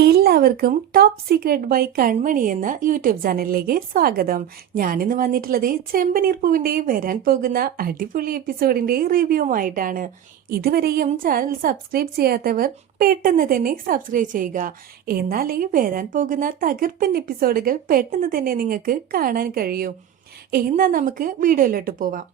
എല്ലാവർക്കും top secret by കൺമണി എന്ന YouTube ചാനലിലേക്ക് സ്വാഗതം. ഞാനിന്ന് വന്നിട്ടുള്ളത് ചെമ്പനീർ പൂവിന്റെ വരാൻ പോകുന്ന അടിപൊളി എപ്പിസോഡിന്റെ റിവ്യൂമായിട്ടാണ്. ഇതുവരെയും ചാനൽ സബ്സ്ക്രൈബ് ചെയ്യാത്തവർ പെട്ടെന്ന് തന്നെ സബ്സ്ക്രൈബ് ചെയ്യുക. എന്നാലേ വരാൻ പോകുന്ന തകർപ്പൻ എപ്പിസോഡുകൾ പെട്ടെന്ന് തന്നെ നിങ്ങൾക്ക് കാണാൻ കഴിയും. എന്നാൽ നമുക്ക് വീഡിയോയിലോട്ട് പോവാം.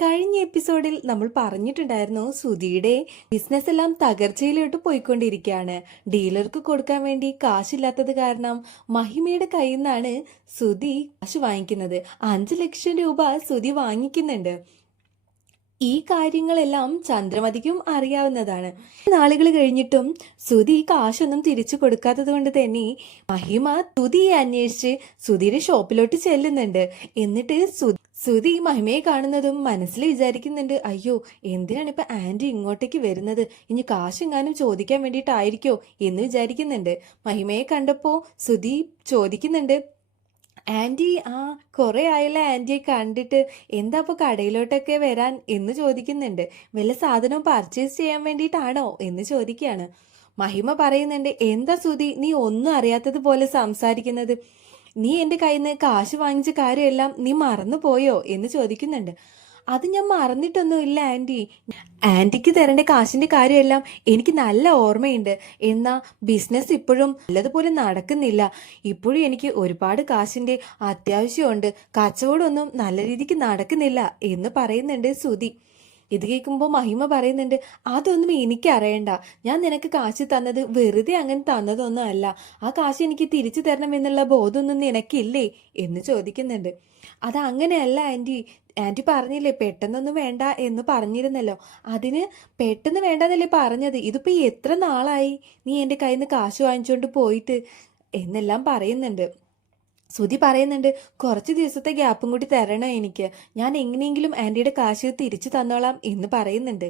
കഴിഞ്ഞ എപ്പിസോഡിൽ നമ്മൾ പറഞ്ഞിട്ടുണ്ടായിരുന്നു സുധിയുടെ ബിസിനസ് എല്ലാം തകർച്ചയിലോട്ട് പോയിക്കൊണ്ടിരിക്കുകയാണ്. ഡീലർക്ക് കൊടുക്കാൻ വേണ്ടി കാശില്ലാത്തത് കാരണം മഹിമയുടെ കയ്യിൽ നിന്നാണ് സുധി കാശ് വാങ്ങിക്കുന്നത്. 5 ലക്ഷം രൂപ സുധി വാങ്ങിക്കുന്നുണ്ട്. ഈ കാര്യങ്ങളെല്ലാം ചന്ദ്രമതിക്കും അറിയാവുന്നതാണ്. നാളുകൾ കഴിഞ്ഞിട്ടും സുധി കാശൊന്നും തിരിച്ചു കൊടുക്കാത്തത് കൊണ്ട് തന്നെ മഹിമ സുധിയെ അന്വേഷിച്ച് സുധിയുടെ ഷോപ്പിലോട്ട് ചെല്ലുന്നുണ്ട്. എന്നിട്ട് സുധി മഹിമയെ കാണുന്നതും മനസ്സിൽ വിചാരിക്കുന്നുണ്ട്, അയ്യോ എന്തിനാണ് ഇപ്പൊ ആന്റി ഇങ്ങോട്ടേക്ക് വരുന്നത്, ഇനി കാശെങ്ങാനും ചോദിക്കാൻ വേണ്ടിയിട്ടായിരിക്കോ എന്ന് വിചാരിക്കുന്നുണ്ട്. മഹിമയെ കണ്ടപ്പോ സുധി ചോദിക്കുന്നുണ്ട്, ആന്റി കുറെ ആയല്ലോ ആന്റിയെ കണ്ടിട്ട്, എന്താ ഇപ്പൊ കടയിലോട്ടൊക്കെ വരാൻ എന്ന് ചോദിക്കുന്നുണ്ട്. വല്ല സാധനവും പർച്ചേസ് ചെയ്യാൻ വേണ്ടിയിട്ടാണോ എന്ന് ചോദിക്കുകയാണ്. മഹിമ പറയുന്നുണ്ട്, എന്താ സുധി നീ ഒന്നും അറിയാത്തതുപോലെ സംസാരിക്കുന്നത്, നീ എൻ്റെ കയ്യിൽ നിന്ന് കാശ് വാങ്ങിച്ച കാര്യമെല്ലാം നീ മറന്നു പോയോ എന്ന് ചോദിക്കുന്നുണ്ട്. അത് ഞാൻ മറന്നിട്ടൊന്നുമില്ല ആന്റി, ആന്റിക്ക് തരേണ്ട കാശിന്റെ കാര്യമെല്ലാം എനിക്ക് നല്ല ഓർമ്മയുണ്ട്. എന്നാ ബിസിനസ് ഇപ്പോഴും നല്ലതുപോലെ നടക്കുന്നില്ല. ഇപ്പോഴും എനിക്ക് ഒരുപാട് കാശിന്റെ അത്യാവശ്യമുണ്ട്. കച്ചവടമൊന്നും നല്ല രീതിക്ക് നടക്കുന്നില്ല എന്ന് പറയുന്നുണ്ട് സുധി. ഇത് കേൾക്കുമ്പോൾ മഹിമ പറയുന്നുണ്ട്, അതൊന്നും എനിക്ക് അറിയണ്ട, ഞാൻ നിനക്ക് കാശ് തന്നത് വെറുതെ അങ്ങനെ തന്നതൊന്നും അല്ല. ആ കാശ് എനിക്ക് തിരിച്ചു തരണം എന്നുള്ള ബോധമൊന്നും നിനക്കില്ലേ എന്ന് ചോദിക്കുന്നുണ്ട്. അത് അങ്ങനെയല്ല ആന്റി, ആന്റി പറഞ്ഞില്ലേ പെട്ടെന്നൊന്നും വേണ്ട എന്ന് പറഞ്ഞിരുന്നല്ലോ, അതിന് പെട്ടെന്ന് വേണ്ടെന്നല്ലേ പറഞ്ഞത്. ഇതിപ്പോ എത്ര നാളായി നീ എൻ്റെ കയ്യിൽ നിന്ന് കാശ് വാങ്ങിച്ചുകൊണ്ട് പോയിട്ട് എന്നെല്ലാം പറയുന്നുണ്ട്. സുധി പറയുന്നുണ്ട്, കുറച്ച് ദിവസത്തെ ഗ്യാപ്പും കൂടി തരണം എനിക്ക്, ഞാൻ എങ്ങനെയെങ്കിലും ആന്റിയുടെ കാശ് തിരിച്ചു തന്നോളാം എന്ന് പറയുന്നുണ്ട്.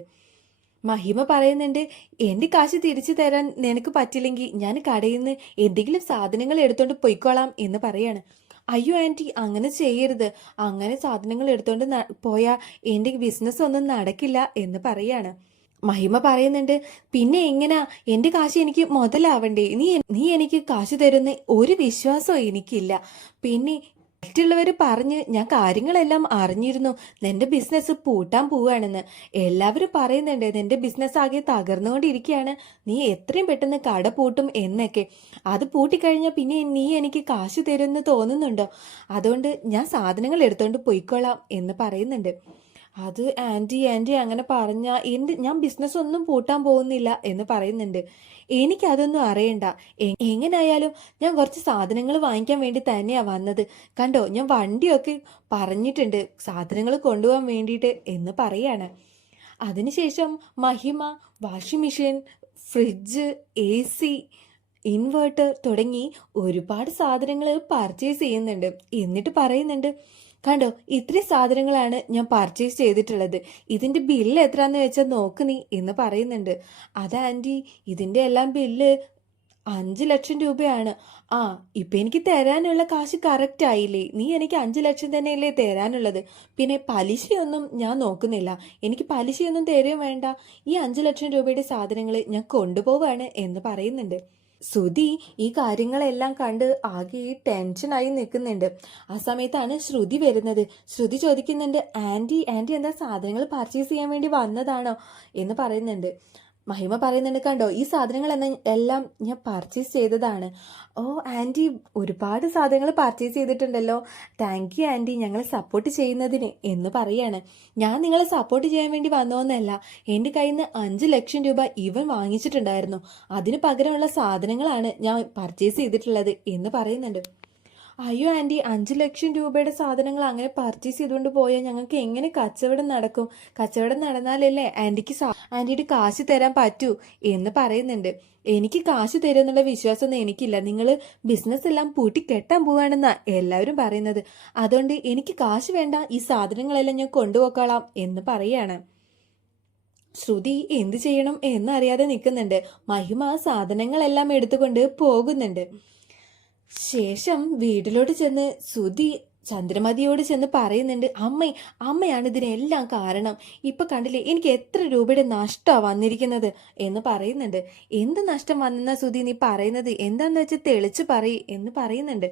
മഹിമ പറയുന്നുണ്ട്, എൻ്റെ കാശ് തിരിച്ചു തരാൻ നിനക്ക് പറ്റില്ലെങ്കിൽ ഞാൻ കടയിൽ നിന്ന് എന്തെങ്കിലും സാധനങ്ങൾ എടുത്തോണ്ട് പൊയ്ക്കോളാം എന്ന് പറയാണ്. അയ്യോ ആന്റി അങ്ങനെ ചെയ്യരുത്, അങ്ങനെ സാധനങ്ങൾ എടുത്തോണ്ട് പോയാൽ എൻ്റെ ബിസിനസ് ഒന്നും നടക്കില്ല എന്ന് പറയാണ്. മഹിമ പറയുന്നുണ്ട്, പിന്നെ എങ്ങനാ എൻ്റെ കാശ് എനിക്ക് മുതലാവണ്ടേ, നീ എനിക്ക് കാശ് തരുന്ന ഒരു വിശ്വാസവും എനിക്കില്ല. പിന്നെ മറ്റുള്ളവർ പറഞ്ഞ് ഞാൻ കാര്യങ്ങളെല്ലാം അറിഞ്ഞിരുന്നു, നിന്റെ ബിസിനസ് പൂട്ടാൻ പോവുകയാണെന്ന്. എല്ലാവരും പറയുന്നുണ്ട് നിന്റെ ബിസിനസ് ആകെ തകർന്നുകൊണ്ടിരിക്കുകയാണ്, നീ എത്രയും പെട്ടെന്ന് കട പൂട്ടും എന്നൊക്കെ. അത് പൂട്ടിക്കഴിഞ്ഞാൽ പിന്നെ നീ എനിക്ക് കാശ് തരുമെന്ന് തോന്നുന്നുണ്ടോ? അതുകൊണ്ട് ഞാൻ സാധനങ്ങൾ എടുത്തോണ്ട് പോയിക്കോളാം എന്ന് പറയുന്നുണ്ട്. അത് ആന്റി അങ്ങനെ പറഞ്ഞാൽ ഞാൻ ബിസിനസ് ഒന്നും പൂട്ടാൻ പോകുന്നില്ല എന്ന് പറയുന്നുണ്ട്. എനിക്കതൊന്നും അറിയണ്ട, എങ്ങനെയായാലും ഞാൻ കുറച്ച് സാധനങ്ങൾ വാങ്ങിക്കാൻ വേണ്ടി തന്നെയാണ് വന്നത്. കണ്ടോ ഞാൻ വണ്ടിയൊക്കെ പറഞ്ഞിട്ടുണ്ട് സാധനങ്ങൾ കൊണ്ടുപോകാൻ വേണ്ടിയിട്ട് എന്ന് പറയാണ്. അതിനുശേഷം മഹിമ washing machine, fridge, AC, inverter തുടങ്ങി ഒരുപാട് സാധനങ്ങൾ പർച്ചേസ് ചെയ്യുന്നുണ്ട്. എന്നിട്ട് പറയുന്നുണ്ട്, കണ്ടോ ഇത്രയും സാധനങ്ങളാണ് ഞാൻ പർച്ചേസ് ചെയ്തിട്ടുള്ളത്, ഇതിൻ്റെ ബില്ല് എത്രയാന്ന് വെച്ചാൽ നോക്ക് നീ എന്ന് പറയുന്നുണ്ട്. അത് ആൻറ്റി, ഇതിൻ്റെ എല്ലാം ബില്ല് 5 ലക്ഷം രൂപയാണ്. ഇപ്പം എനിക്ക് തരാനുള്ള കാശ് കറക്റ്റ് ആയില്ലേ, നീ എനിക്ക് 5 ലക്ഷം തന്നെയല്ലേ തരാനുള്ളത്, പിന്നെ പലിശയൊന്നും ഞാൻ നോക്കുന്നില്ല, എനിക്ക് പലിശയൊന്നും തരുകയും വേണ്ട, ഈ 5 ലക്ഷം രൂപയുടെ സാധനങ്ങൾ ഞാൻ കൊണ്ടുപോവാണ് എന്ന് പറയുന്നുണ്ട്. ശ്രുതി ഈ കാര്യങ്ങളെല്ലാം കണ്ട് ആകെ ടെൻഷനായി നിൽക്കുന്നുണ്ട്. ആ സമയത്താണ് ശ്രുതി വരുന്നത്. ശ്രുതി ചോദിക്കുന്നുണ്ട്, ആൻറ്റി എന്താ സാധനങ്ങൾ പർച്ചേസ് ചെയ്യാൻ വേണ്ടി വന്നതാണോ എന്ന് പറയുന്നുണ്ട്. മഹിമ പറയുന്നുണ്ട്, കണ്ടോ ഈ സാധനങ്ങൾ എല്ലാം ഞാൻ പർച്ചേസ് ചെയ്തതാണ്. ആൻറ്റി ഒരുപാട് സാധനങ്ങൾ പർച്ചേസ് ചെയ്തിട്ടുണ്ടല്ലോ, താങ്ക് യു ആൻറ്റി ഞങ്ങളെ സപ്പോർട്ട് ചെയ്യുന്നതിന് എന്ന് പറയാണ്. ഞാൻ നിങ്ങളെ സപ്പോർട്ട് ചെയ്യാൻ വേണ്ടി വന്നോന്നല്ല, എൻ്റെ കയ്യിൽ നിന്ന് 5 ലക്ഷം രൂപ ഇവൻ വാങ്ങിച്ചിട്ടുണ്ടായിരുന്നു, അതിന് പകരമുള്ള സാധനങ്ങളാണ് ഞാൻ പർച്ചേസ് ചെയ്തിട്ടുള്ളത് എന്ന് പറയുന്നുണ്ട്. അയ്യോ ആൻറ്റി 5 ലക്ഷം രൂപയുടെ സാധനങ്ങൾ അങ്ങനെ പർച്ചേസ് ചെയ്തുകൊണ്ട് പോയാൽ ഞങ്ങൾക്ക് എങ്ങനെ കച്ചവടം നടക്കും, കച്ചവടം നടന്നാലല്ലേ ആൻറ്റിയുടെ കാശ് തരാൻ പറ്റൂ എന്ന് പറയുന്നുണ്ട്. എനിക്ക് കാശ് തരുമെന്നുള്ള വിശ്വാസമൊന്നും എനിക്കില്ല, നിങ്ങൾ ബിസിനസ് എല്ലാം പൂട്ടി കെട്ടാൻ പോവുകയാണെന്നാണ് എല്ലാവരും പറയുന്നത്, അതുകൊണ്ട് എനിക്ക് കാശ് വേണ്ട, ഈ സാധനങ്ങളെല്ലാം ഞാൻ കൊണ്ടുപോയിക്കോളാം എന്ന് പറയാണ്. ശ്രുതി എന്ത് ചെയ്യണം എന്നറിയാതെ നിൽക്കുന്നുണ്ട്. മഹിമ സാധനങ്ങളെല്ലാം എടുത്തുകൊണ്ട് പോകുന്നുണ്ട്. ശേഷം വീട്ടിലോട്ട് ചെന്ന് ശ്രുതി ചന്ദ്രമതിയോട് ചെന്ന് പറയുന്നുണ്ട്, അമ്മയാണ് ഇതിനെല്ലാം കാരണം. ഇപ്പൊ കണ്ടില്ലേ എനിക്ക് എത്ര രൂപയുടെ നഷ്ടമാണ് വന്നിരിക്കുന്നത് എന്ന് പറയുന്നുണ്ട്. എന്ത് നഷ്ടം വന്നെന്ന സുധി നീ പറയുന്നത്, എന്താന്ന് വെച്ച് തെളിച്ച് പറയ് എന്ന് പറയുന്നുണ്ട്.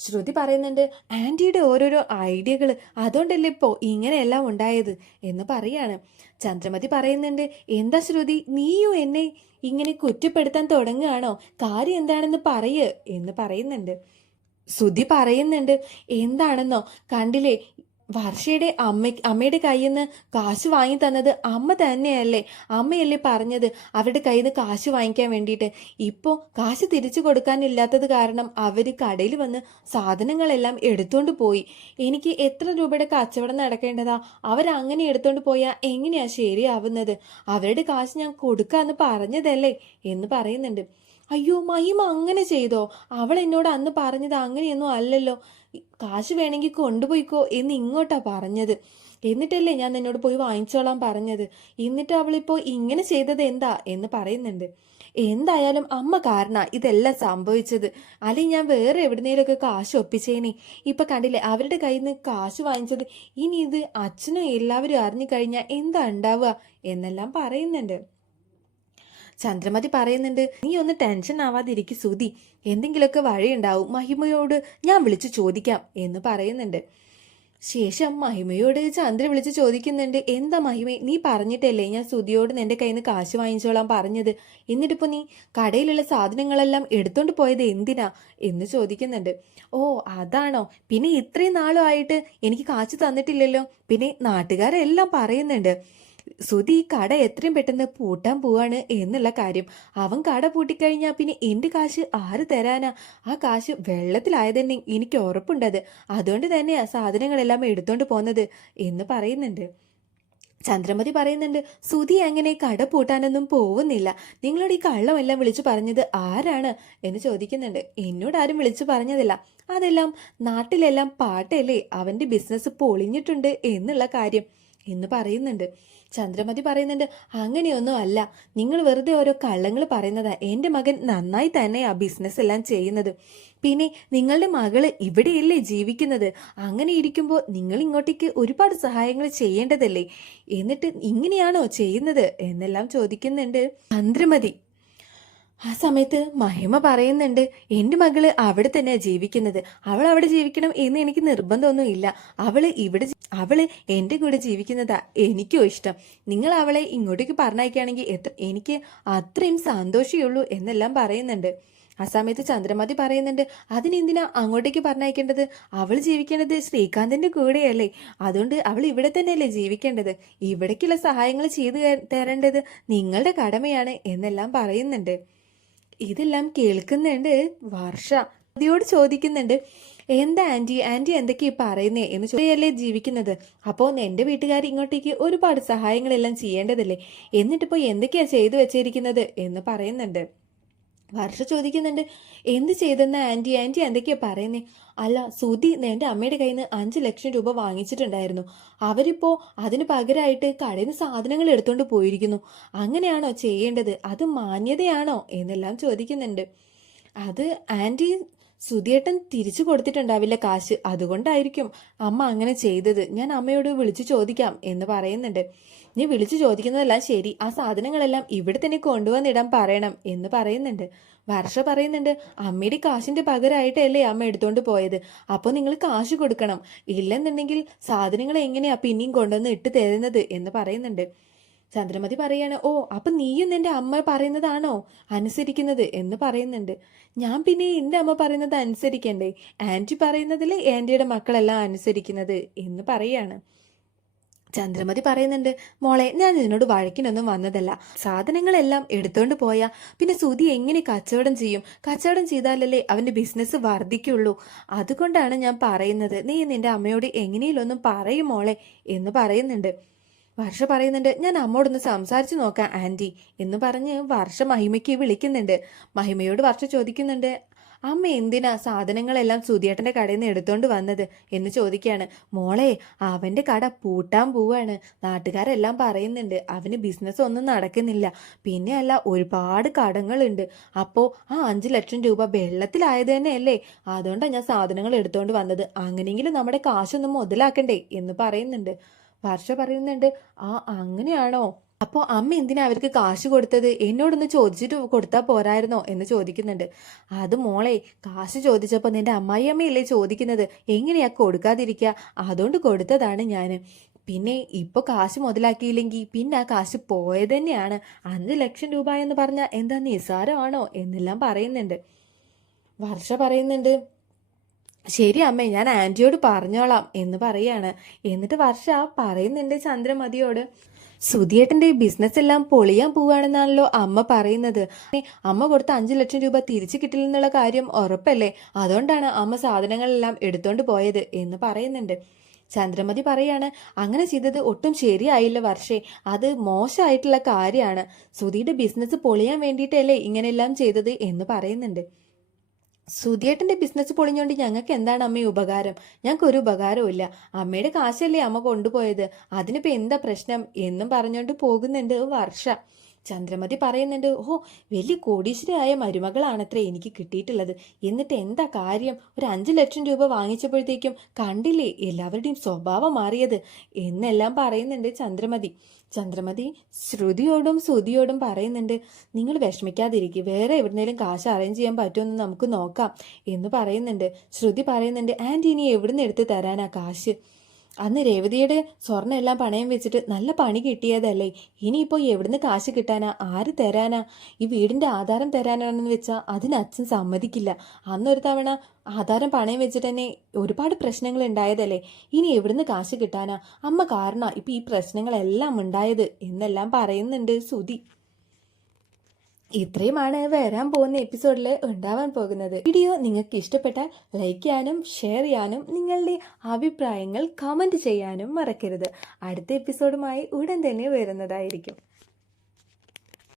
ശ്രുതി പറയുന്നുണ്ട്, ആൻറ്റിയുടെ ഓരോരോ ഐഡിയകൾ, അതുകൊണ്ടല്ലേ ഇപ്പോൾ ഇങ്ങനെയെല്ലാം ഉണ്ടായത് എന്ന് പറയാണ്. ചന്ദ്രമതി പറയുന്നുണ്ട്, എന്താ ശ്രുതി നീയും എന്നെ ഇങ്ങനെ കുറ്റപ്പെടുത്താൻ തുടങ്ങുകയാണോ, കാര്യം എന്താണെന്ന് പറയ് എന്ന് പറയുന്നുണ്ട്. ശ്രുതി പറയുന്നുണ്ട്, എന്താണെന്നോ കണ്ടില്ലേ, വർഷയുടെ അമ്മയുടെ കയ്യിൽ നിന്ന് കാശ് വാങ്ങി തന്നത് അമ്മ തന്നെയല്ലേ. അമ്മയല്ലേ പറഞ്ഞത് അവരുടെ കയ്യിൽ നിന്ന് കാശ് വാങ്ങിക്കാൻ വേണ്ടിയിട്ട്. ഇപ്പോൾ കാശ് തിരിച്ചു കൊടുക്കാനില്ലാത്തത് കാരണം അവർ കടയിൽ വന്ന് സാധനങ്ങളെല്ലാം എടുത്തുകൊണ്ട് പോയി. എനിക്ക് എത്ര രൂപയുടെ കച്ചവടം നടക്കേണ്ടതാ, അവരങ്ങനെ എടുത്തുകൊണ്ട് പോയാൽ എങ്ങനെയാ ശരിയാവുന്നത്. അവരുടെ കാശ് ഞാൻ കൊടുക്കാമെന്ന് പറഞ്ഞതല്ലേ എന്ന് പറയുന്നുണ്ട്. അയ്യോ മഹിമ അങ്ങനെ ചെയ്തോ, അവൾ എന്നോട് അന്ന് പറഞ്ഞത് അങ്ങനെയൊന്നും അല്ലല്ലോ, കാശ് വേണമെങ്കിൽ കൊണ്ടുപോയിക്കോ എന്ന് ഇങ്ങോട്ടാ പറഞ്ഞത്. എന്നിട്ടല്ലേ ഞാൻ നിന്നോട് പോയി വാങ്ങിച്ചോളാൻ പറഞ്ഞത്. എന്നിട്ട് അവളിപ്പോൾ ഇങ്ങനെ ചെയ്തത് എന്താ എന്ന് പറയുന്നുണ്ട്. എന്തായാലും അമ്മ കാരണ ഇതെല്ലാം സംഭവിച്ചത്, അല്ലെങ്കിൽ ഞാൻ വേറെ എവിടുന്നേലൊക്കെ കാശ് ഒപ്പിച്ചേനെ. ഇപ്പൊ കണ്ടില്ലേ അവരുടെ കയ്യിൽ നിന്ന് കാശ് വാങ്ങിച്ചത്. ഇനി ഇത് അച്ഛനും എല്ലാവരും അറിഞ്ഞു കഴിഞ്ഞാൽ എന്താ ഉണ്ടാവുക എന്നെല്ലാം പറയുന്നുണ്ട്. ചന്ദ്രമതി പറയുന്നുണ്ട്, നീ ഒന്ന് ടെൻഷൻ ആവാതിരിക്കും സുധി, എന്തെങ്കിലുമൊക്കെ വഴിയുണ്ടാവും, മഹിമയോട് ഞാൻ വിളിച്ചു ചോദിക്കാം എന്ന് പറയുന്നുണ്ട്. ശേഷം മഹിമയോട് ചന്ദ്ര വിളിച്ച് ചോദിക്കുന്നുണ്ട്, എന്താ മഹിമേ, നീ പറഞ്ഞിട്ടല്ലേ ഞാൻ സുധിയോട് നിന്റെ കയ്യിൽ നിന്ന് കാശ് വാങ്ങിച്ചോളാൻ പറഞ്ഞത്, എന്നിട്ടിപ്പോ നീ കടയിലുള്ള സാധനങ്ങളെല്ലാം എടുത്തോണ്ട് പോയത് എന്തിനാ എന്ന് ചോദിക്കുന്നുണ്ട്. ഓ അതാണോ, പിന്നെ ഇത്രയും നാളും ആയിട്ട് എനിക്ക് കാശ് തന്നിട്ടില്ലല്ലോ. പിന്നെ നാട്ടുകാരെല്ലാം പറയുന്നുണ്ട് സുധി ഈ കട എത്രയും പെട്ടെന്ന് പൂട്ടാൻ പോവാണ് എന്നുള്ള കാര്യം. അവൻ കട പൂട്ടിക്കഴിഞ്ഞാൽ പിന്നെ എൻ്റെ കാശ് ആര് തരാനാ, ആ കാശ് വെള്ളത്തിലായതന്നെ എനിക്ക് ഉറപ്പുണ്ടത്, അതുകൊണ്ട് തന്നെയാ സാധനങ്ങളെല്ലാം എടുത്തോണ്ട് പോന്നത് എന്ന് പറയുന്നുണ്ട്. ചന്ദ്രമതി പറയുന്നുണ്ട്, സുധി അങ്ങനെ കട പൂട്ടാനൊന്നും പോകുന്നില്ല, നിങ്ങളോട് ഈ കള്ളമെല്ലാം വിളിച്ചു പറഞ്ഞത് ആരാണ് എന്ന് ചോദിക്കുന്നുണ്ട്. എന്നോട് ആരും വിളിച്ചു പറഞ്ഞതില്ല, അതെല്ലാം നാട്ടിലെല്ലാം പാട്ടല്ലേ, അവൻ്റെ ബിസിനസ് പൊളിഞ്ഞിട്ടുണ്ട് എന്നുള്ള കാര്യം എന്ന് പറയുന്നുണ്ട്. ചന്ദ്രമതി പറയുന്നുണ്ട്, അങ്ങനെയൊന്നും അല്ല, നിങ്ങൾ വെറുതെ ഓരോ കള്ളങ്ങൾ പറയുന്നതാ. എൻ്റെ മകൻ നന്നായി തന്നെയാ ബിസിനസ് എല്ലാം ചെയ്യുന്നത്. പിന്നെ നിങ്ങളുടെ മകള് ഇവിടെയല്ലേ ജീവിക്കുന്നത്, അങ്ങനെ ഇരിക്കുമ്പോൾ നിങ്ങൾ ഇങ്ങോട്ടേക്ക് ഒരുപാട് സഹായങ്ങൾ ചെയ്യേണ്ടതല്ലേ, എന്നിട്ട് ഇങ്ങനെയാണോ ചെയ്യുന്നത് എന്നെല്ലാം ചോദിക്കുന്നുണ്ട് ചന്ദ്രമതി. ആ സമയത്ത് മഹിമ പറയുന്നുണ്ട്, എൻ്റെ മകള് അവിടെ തന്നെയാണ് ജീവിക്കുന്നത്, അവൾ അവിടെ ജീവിക്കണം എന്ന് എനിക്ക് നിർബന്ധമൊന്നുമില്ല, അവള് എൻ്റെ കൂടെ ജീവിക്കുന്നതാ എനിക്കും ഇഷ്ടം. നിങ്ങൾ അവളെ ഇങ്ങോട്ടേക്ക് പറഞ്ഞയക്കുകയാണെങ്കിൽ എനിക്ക് അത്രയും സന്തോഷമുള്ളൂ എന്നെല്ലാം പറയുന്നുണ്ട്. ആ സമയത്ത് ചന്ദ്രമതി പറയുന്നുണ്ട്, അതിനെന്തിനാ അങ്ങോട്ടേക്ക് പറഞ്ഞയക്കേണ്ടത്, അവൾ ജീവിക്കേണ്ടത് ശ്രീകാന്തിന്റെ കൂടെയല്ലേ, അതുകൊണ്ട് അവൾ ഇവിടെ തന്നെയല്ലേ ജീവിക്കേണ്ടത്, ഇവിടേക്കുള്ള സഹായങ്ങൾ ചെയ്തു തരേണ്ടത് നിങ്ങളുടെ കടമയാണ് എന്നെല്ലാം പറയുന്നുണ്ട്. ഇതെല്ലാം കേൾക്കുന്നുണ്ട് വർഷ. അതിയോട് ചോദിക്കുന്നുണ്ട്, എന്താ ആൻറ്റി എന്തൊക്കെയാ പറയുന്നേ എന്ന് ചോദിയല്ലേ ജീവിക്കുന്നത്, അപ്പോൾ എൻ്റെ വീട്ടുകാർ ഇങ്ങോട്ടേക്ക് ഒരുപാട് സഹായങ്ങളെല്ലാം ചെയ്യേണ്ടതല്ലേ, എന്നിട്ടിപ്പോ എന്തൊക്കെയാ ചെയ്തു വെച്ചിരിക്കുന്നത് എന്ന് പറയുന്നുണ്ട്. വർഷ ചോദിക്കുന്നുണ്ട്, എന്ത് ചെയ്തെന്ന ആൻറ്റി എന്തൊക്കെയാ പറയുന്നേ. അല്ല സുധി എൻ്റെ അമ്മയുടെ കയ്യിൽ നിന്ന് 5 ലക്ഷം രൂപ വാങ്ങിച്ചിട്ടുണ്ടായിരുന്നു, അവരിപ്പോൾ അതിന് പകരമായിട്ട് കടയിൽ നിന്ന് സാധനങ്ങൾ എടുത്തുകൊണ്ട് പോയിരിക്കുന്നു, അങ്ങനെയാണോ ചെയ്യേണ്ടത്, അത് മാന്യതയാണോ എന്നെല്ലാം ചോദിക്കുന്നുണ്ട്. അത് ആൻറ്റി സുധിയേട്ടൻ തിരിച്ചു കൊടുത്തിട്ടുണ്ടാവില്ല കാശ്, അതുകൊണ്ടായിരിക്കും അമ്മ അങ്ങനെ ചെയ്തത്, ഞാൻ അമ്മയോട് വിളിച്ചു ചോദിക്കാം എന്ന് പറയുന്നുണ്ട്. നീ വിളിച്ചു ചോദിക്കുന്നതെല്ലാം ശരി, ആ സാധനങ്ങളെല്ലാം ഇവിടെ തന്നെ കൊണ്ടുവന്നിടാൻ പറയണം എന്ന് പറയുന്നുണ്ട്. വർഷ പറയുന്നുണ്ട്, അമ്മയുടെ കാശിന്റെ പകരമായിട്ടല്ലേ അമ്മ എടുത്തോണ്ട് പോയത്, അപ്പോൾ നിങ്ങൾ കാശ് കൊടുക്കണം, ഇല്ലെന്നുണ്ടെങ്കിൽ സാധനങ്ങൾ എങ്ങനെയാ പിന്നെയും കൊണ്ടുവന്ന് ഇട്ട് തരുന്നത് എന്ന് പറയുന്നുണ്ട്. ചന്ദ്രമതി പറയാണ്, ഓ അപ്പൊ നീയും നിന്റെ അമ്മ പറയുന്നതാണോ അനുസരിക്കുന്നത് എന്ന് പറയുന്നുണ്ട്. ഞാൻ പിന്നെ എൻ്റെ അമ്മ പറയുന്നത് അനുസരിക്കണ്ടേ, ആൻറ്റി പറയുന്നതിൽ ആൻറ്റിയുടെ മക്കളെല്ലാം അനുസരിക്കുന്നത് എന്ന് പറയാണ്. ചന്ദ്രമതി പറയുന്നുണ്ട്, മോളെ ഞാൻ നിന്നോട് വഴക്കിനൊന്നും വന്നതല്ല, സാധനങ്ങളെല്ലാം എടുത്തോണ്ട് പോയാ പിന്നെ സുധി എങ്ങനെ കച്ചവടം ചെയ്യും, കച്ചവടം ചെയ്താലല്ലേ അവൻ്റെ ബിസിനസ് വർദ്ധിക്കുള്ളൂ, അതുകൊണ്ടാണ് ഞാൻ പറയുന്നത്, നീ നിന്റെ അമ്മയോട് എങ്ങനെയൊന്നും പറയും മോളെ എന്ന് പറയുന്നുണ്ട്. വർഷ പറയുന്നുണ്ട്, ഞാൻ അമ്മോടൊന്ന് സംസാരിച്ചു നോക്കാം ആൻറ്റി എന്ന് പറഞ്ഞ് വർഷ മഹിമയ്ക്ക് വിളിക്കുന്നുണ്ട്. മഹിമയോട് വർഷ ചോദിക്കുന്നുണ്ട്, അമ്മ എന്തിനാ സാധനങ്ങളെല്ലാം സുധിയേട്ടൻ്റെ കടയിൽ നിന്ന് എടുത്തോണ്ട് വന്നത് എന്ന് ചോദിക്കുകയാണ്. മോളെ, അവൻ്റെ കട പൂട്ടാൻ പോവാണ്. നാട്ടുകാരെല്ലാം പറയുന്നുണ്ട് അവന് ബിസിനസ് ഒന്നും നടക്കുന്നില്ല. പിന്നെ അല്ല, ഒരുപാട് കടങ്ങളുണ്ട്. അപ്പോൾ ആ 5 ലക്ഷം രൂപ വെള്ളത്തിലായത് തന്നെയല്ലേ. അതുകൊണ്ടാണ് ഞാൻ സാധനങ്ങൾ എടുത്തോണ്ട് വന്നത്. അങ്ങനെയെങ്കിലും നമ്മുടെ കാശൊന്നും മുതലാക്കണ്ടേ എന്ന് പറയുന്നുണ്ട്. വർഷ പറയുന്നുണ്ട്, ആ അങ്ങനെയാണോ? അപ്പോൾ അമ്മ എന്തിനാ അവർക്ക് കാശ് കൊടുത്തത്? എന്നോടൊന്ന് ചോദിച്ചിട്ട് കൊടുത്താൽ പോരായിരുന്നോ എന്ന് ചോദിക്കുന്നുണ്ട്. അത് മോളെ, കാശ് ചോദിച്ചപ്പോൾ നിന്റെ അമ്മായിയമ്മയല്ലേ ചോദിക്കുന്നത്, എങ്ങനെയാ കൊടുക്കാതിരിക്കുക? അതുകൊണ്ട് കൊടുത്തതാണ് ഞാൻ. പിന്നെ ഇപ്പോൾ കാശ് മുതലാക്കിയില്ലെങ്കിൽ പിന്നെ ആ കാശ് പോയത് തന്നെയാണ്. 5 ലക്ഷം രൂപ എന്ന് പറഞ്ഞാൽ എന്താ നിസ്സാരമാണോ എന്നെല്ലാം പറയുന്നുണ്ട്. വർഷ പറയുന്നുണ്ട്, ശരി അമ്മേ, ഞാൻ ആൻറ്റിയോട് പറഞ്ഞോളാം എന്ന് പറയാണ്. എന്നിട്ട് വർഷ പറയുന്നുണ്ട് ചന്ദ്രമതിയോട്, സുധിയേട്ടൻ്റെ ബിസിനസ് എല്ലാം പൊളിയാൻ പോവാണെന്നാണല്ലോ അമ്മ പറയുന്നത്. അമ്മ കൊടുത്ത 5 ലക്ഷം രൂപ തിരിച്ചു കിട്ടില്ലെന്നുള്ള കാര്യം ഉറപ്പല്ലേ? അതുകൊണ്ടാണ് അമ്മ സാധനങ്ങളെല്ലാം എടുത്തോണ്ട് പോയത് എന്ന് പറയുന്നുണ്ട്. ചന്ദ്രമതി പറയാണ്, അങ്ങനെ ചെയ്തത് ഒട്ടും ശരിയായില്ല വർഷേ. അത് മോശമായിട്ടുള്ള കാര്യമാണ്. സുധിയുടെ ബിസിനസ് പൊളിയാൻ വേണ്ടിയിട്ടല്ലേ ഇങ്ങനെയെല്ലാം ചെയ്തത് എന്ന് പറയുന്നുണ്ട്. സുധിയേട്ടൻ്റെ ബിസിനസ് പൊളിഞ്ഞോണ്ട് ഞങ്ങൾക്ക് എന്താണ് അമ്മ ഉപകാരം? ഞങ്ങൾക്കൊരു ഉപകാരവും ഇല്ല. അമ്മയുടെ കാശല്ലേ അമ്മ കൊണ്ടുപോയത്, അതിനിപ്പോൾ എന്താ പ്രശ്നം എന്നും പറഞ്ഞുകൊണ്ട് പോകുന്നുണ്ട് വർഷ. ചന്ദ്രമതി പറയുന്നുണ്ട്, ഓ, വലിയ കോടീശ്വരിയായ മരുമകളാണത്രേ എനിക്ക് കിട്ടിയിട്ടുള്ളത്. എന്നിട്ട് എന്താ കാര്യം? ഒരു 5 ലക്ഷം രൂപ വാങ്ങിച്ചപ്പോഴത്തേക്കും കണ്ടില്ലേ എല്ലാവരുടെയും സ്വഭാവം മാറിയത് എന്നെല്ലാം പറയുന്നുണ്ട് ചന്ദ്രമതി. ചന്ദ്രമതി ശ്രുതിയോടും സുധിയോടും പറയുന്നുണ്ട്, നിങ്ങൾ വിഷമിക്കാതിരിക്കുക, വേറെ എവിടുന്നേലും കാശ് അറേഞ്ച് ചെയ്യാൻ പറ്റുമെന്ന് നമുക്ക് നോക്കാം എന്ന് പറയുന്നുണ്ട്. ശ്രുതി പറയുന്നുണ്ട്, ആൻറ്റി ഇനി എവിടുന്ന് എടുത്ത് തരാനാ കാശ്? അന്ന് രേവതിയുടെ സ്വർണ്ണം എല്ലാം പണയം വെച്ചിട്ട് നല്ല പണി കിട്ടിയതല്ലേ. ഇനിയിപ്പോൾ എവിടുന്ന് കാശ് കിട്ടാനാ? ആര് തരാനാ? ഈ വീടിൻ്റെ ആധാരം തരാനാണെന്ന് വെച്ചാൽ അതിന് അച്ഛൻ സമ്മതിക്കില്ല. അന്നൊരു തവണ ആധാരം പണയം വെച്ചിട്ട് തന്നെ ഒരുപാട് പ്രശ്നങ്ങൾ ഉണ്ടായതല്ലേ. ഇനി എവിടുന്ന് കാശ് കിട്ടാനാ? അമ്മ കാരണമാണ് ഇപ്പം ഈ പ്രശ്നങ്ങളെല്ലാം ഉണ്ടായത് എന്നെല്ലാം പറയുന്നുണ്ട് സുധി. ഇത്രയുമാണ് വരാൻ പോകുന്ന എപ്പിസോഡിൽ ഉണ്ടാവാൻ പോകുന്നത്. വീഡിയോ നിങ്ങൾക്ക് ഇഷ്ടപ്പെട്ടാൽ ലൈക്ക് ചെയ്യാനും ഷെയർ ചെയ്യാനും നിങ്ങളുടെ അഭിപ്രായങ്ങൾ കമൻറ്റ് ചെയ്യാനും മറക്കരുത്. അടുത്ത എപ്പിസോഡുമായി ഉടൻ തന്നെ വരുന്നതായിരിക്കും.